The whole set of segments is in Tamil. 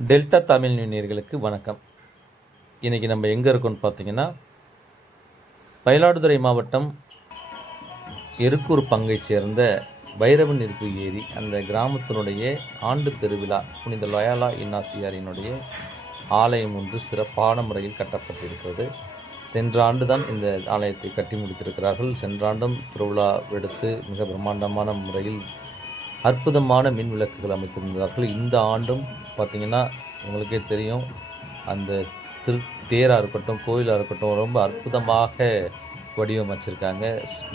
டெல்டா தமிழ் நேயர்களுக்கு வணக்கம். இன்றைக்கி நம்ம எங்கே இருக்கோம்னு பார்த்தீங்கன்னா, மயிலாடுதுறை மாவட்டம் எருக்கூர் பங்கை சேர்ந்த பைரவன் இருப்பு ஏரி அந்த கிராமத்தினுடைய ஆண்டு பெருவிழா புனித லொயாலா இன்னாசியாரினுடைய ஆலயம் ஒன்று சிறப்பான முறையில் கட்டப்பட்டிருக்கிறது. சென்ற ஆண்டு தான் இந்த ஆலயத்தை கட்டி முடித்திருக்கிறார்கள். சென்ற ஆண்டும் திருவிழா எடுத்து மிக பிரம்மாண்டமான முறையில் அற்புதமான மின் விளக்குகள் அமைத்திருந்தார்கள். இந்த ஆண்டும் பார்த்திங்கன்னா உங்களுக்கே தெரியும், அந்த தேராக இருக்கட்டும் கோயிலாக இருக்கட்டும் ரொம்ப அற்புதமாக வடிவமைச்சிருக்காங்க.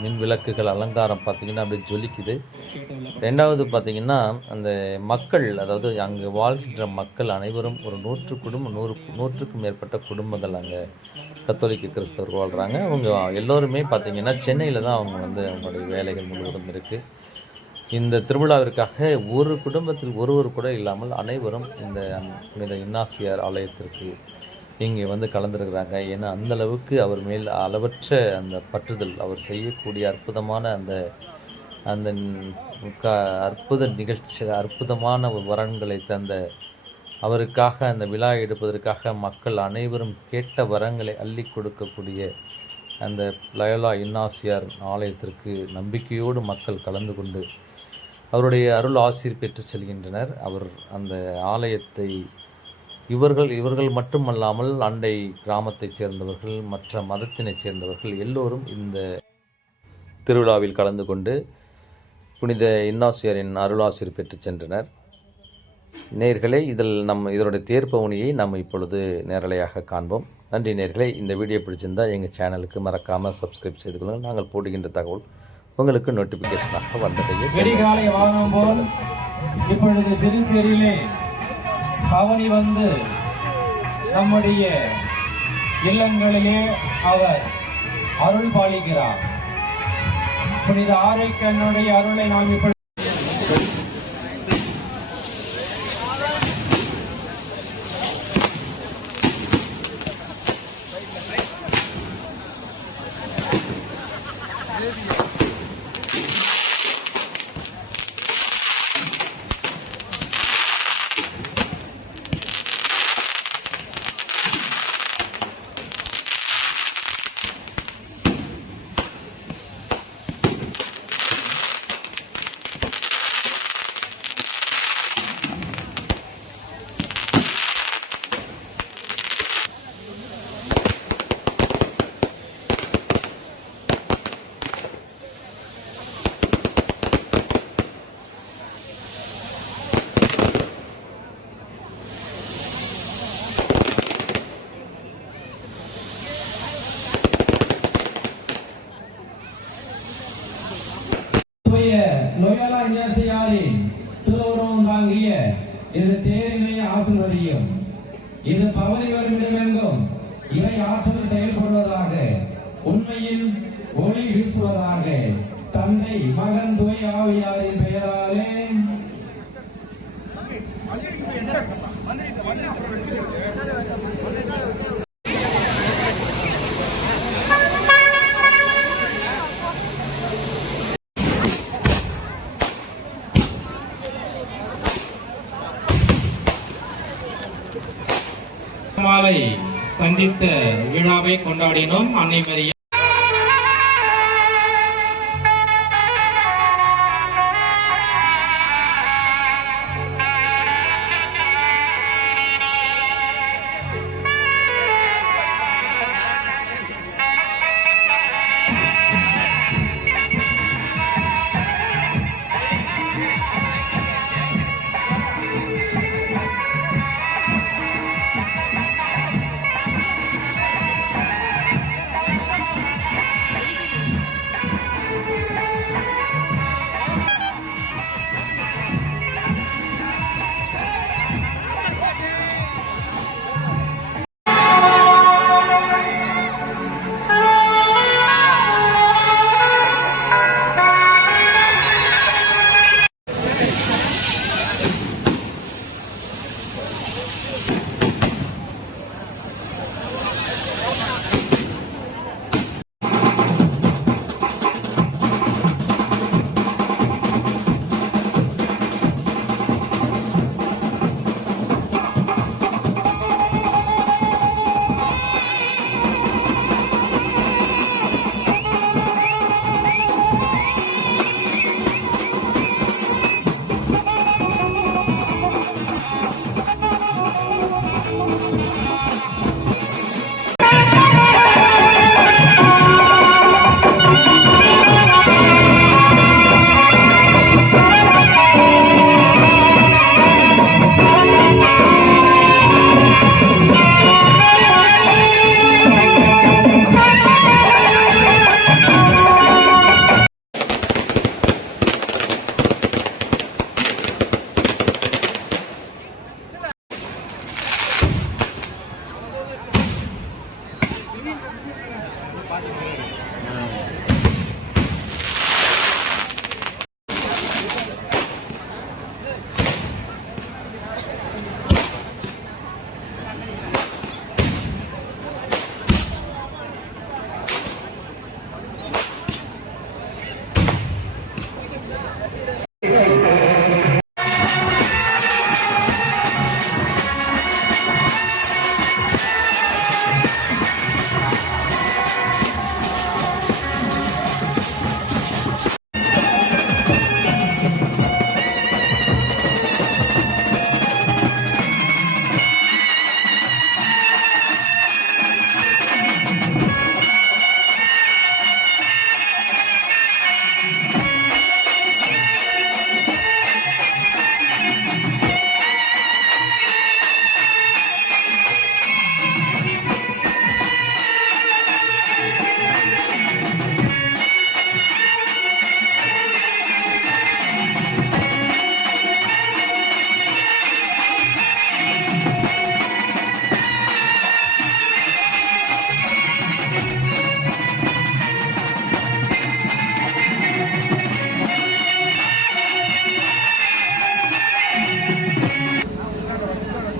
மின் விளக்குகள் அலங்காரம் பார்த்திங்கன்னா அப்படியே ஜொலிக்குது. ரெண்டாவது பார்த்திங்கன்னா அந்த மக்கள், அதாவது அங்கே வாழ்கின்ற மக்கள் அனைவரும் ஒரு 100க்கும் மேற்பட்ட குடும்பங்கள் அங்கே கத்தோலிக்க கிறிஸ்தவர் வாழ்கிறாங்க. அவங்க எல்லோருமே பார்த்திங்கன்னா சென்னையில் தான் அவங்களுடைய வேலைகள் முழுவதும் இருக்குது. இந்த திருவிழாவிற்காக ஒரு குடும்பத்தில் ஒருவர் கூட இல்லாமல் அனைவரும் இந்த புனித இன்னாசியார் ஆலயத்திற்கு இங்கே கலந்துருக்கிறாங்க. ஏன்னா அந்தளவுக்கு அவர் மேல் அளவற்ற அந்த பற்றுதல், அவர் செய்யக்கூடிய அற்புதமான அந்த அந்த அற்புத நிகழ்ச்சி, அற்புதமான வரன்களை தந்த அவருக்காக அந்த விழா எடுப்பதற்காக மக்கள் அனைவரும் கேட்ட வரங்களை அள்ளி கொடுக்கக்கூடிய அந்த லயோலா இன்னாசியார் ஆலயத்திற்கு நம்பிக்கையோடு மக்கள் கலந்து கொண்டு அவருடைய அருள் ஆசீர் பெற்று செல்கின்றனர். அவர் அந்த ஆலயத்தை இவர்கள் மட்டுமல்லாமல் அண்டை கிராமத்தைச் சேர்ந்தவர்கள், மற்ற மதத்தினைச் சேர்ந்தவர்கள் எல்லோரும் இந்த திருவிழாவில் கலந்து கொண்டு புனித இன்னாசியாரின் அருளாசிர் பெற்று சென்றனர். நேயர்களே, இதனுடைய தேர்பவனியை நம்ம இப்பொழுது நேரலையாக காண்போம். நன்றி நேயர்களே. இந்த வீடியோ பிடிச்சிருந்தால் எங்கள் சேனலுக்கு மறக்காமல் சப்ஸ்கிரைப் செய்து கொள்ளுங்கள். நாங்கள் போடுகின்ற தகவல் உங்களுக்கு நோட்டிஃபிகேஷனாக வந்ததையே வெடிகாலை வானம் போல் இப்பொழுது திருப்பேரிலே பவனி வந்து நம்முடைய இல்லங்களிலே அவர் அருள் பாலிக்கிறார். புனித ஆரைக்கண்ணுடைய அருளை நாம் இப்பொழுது லோயாலா இன்னாசியாரின் திருவுருவம் தாங்கிய இந்த தேரினை ஆசீர்வதியும். இது பவனி வருமிடமெங்கும் இறை ஆற்றல் செயல்படுவதாக, உண்மையின் ஒளி வீசுவதாக. தந்தை மகன் தூய ஆவியாரின் பெயராலே. மாலை சந்தித்த விழாவை கொண்டாடினோம். அன்னை மரியா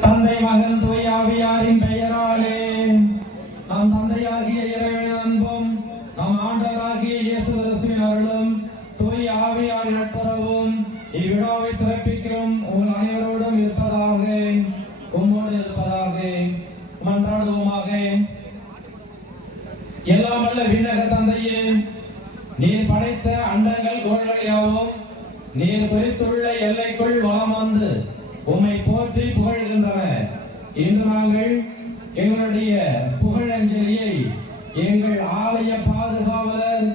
தந்தை மகன் தூய ஆவியாரின் பெயராலே. நம் தந்தையாகிய இறைவனின் அன்பும் நம் ஆண்டவராகிய இயேசு கிறிஸ்துவின் அருளும் தூய ஆவியாரின் நட்புறவும் இவ்விழாவை சிறப்பிக்கும் உங்கள் அனைவரோடும் இருப்பதாக, உம்மோடு இருப்பதாக. மன்றாடுவோமாக. எல்லாம் வல்ல விண்ணக தந்தையே, நீர் படைத்த அண்டங்கள் கோள்கள் யாவும் நீர் குறித்துள்ள எல்லைக்குள் வலம் வந்து உம்மை போற்றி புகழ்கின்றன. இன்று நாங்கள் எங்களுடைய புகழஞ்சலியை எங்கள் ஆலய பாதுகாவலர்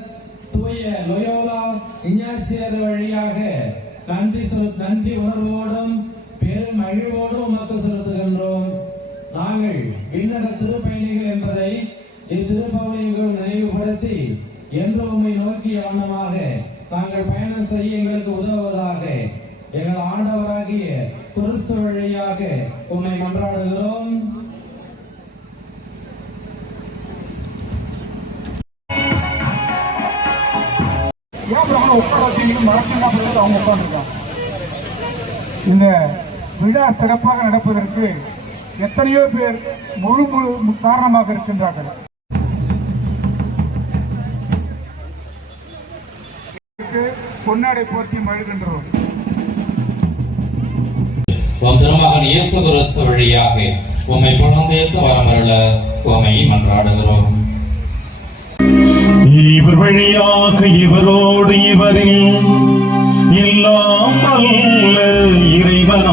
தூய லொயோலா இஞ்ஞாசியார் வழியாக நன்றி உணர்வோடும் பெரும் மகிழ்வோடும் உமக்கு செலுத்துகின்றோம். நாங்கள் விண்ணக திருப்பயணிகள் என்பதை இத்திருப்பவனிகள் நினைவுபடுத்தி என்று உம்மை நோக்கிய வண்ணமாக நாங்கள் பயணம் செய்ய எங்களுக்கு உதவுவதாக எங்கள் ஆண்டவராகிய கிறிஸ்து வழியாக உம்மை மன்றாடுகிறோம். இந்த விழா சிறப்பாக நடப்பதற்கு எத்தனையோ பேர் முழு காரணமாக இருக்கின்றார்கள். பொன்னாடை போற்றி மகிழ்கின்றோம். உம் திருமகன் இயேசு கிறிஸ்து வழியாக உம்மை புகழ்ந்தேத்து வரமருள உம்மை மன்றாடுகிறோம். இவர் வழியாக இவரோடு இவரில் எல்லாம் அல்ல இறைவன்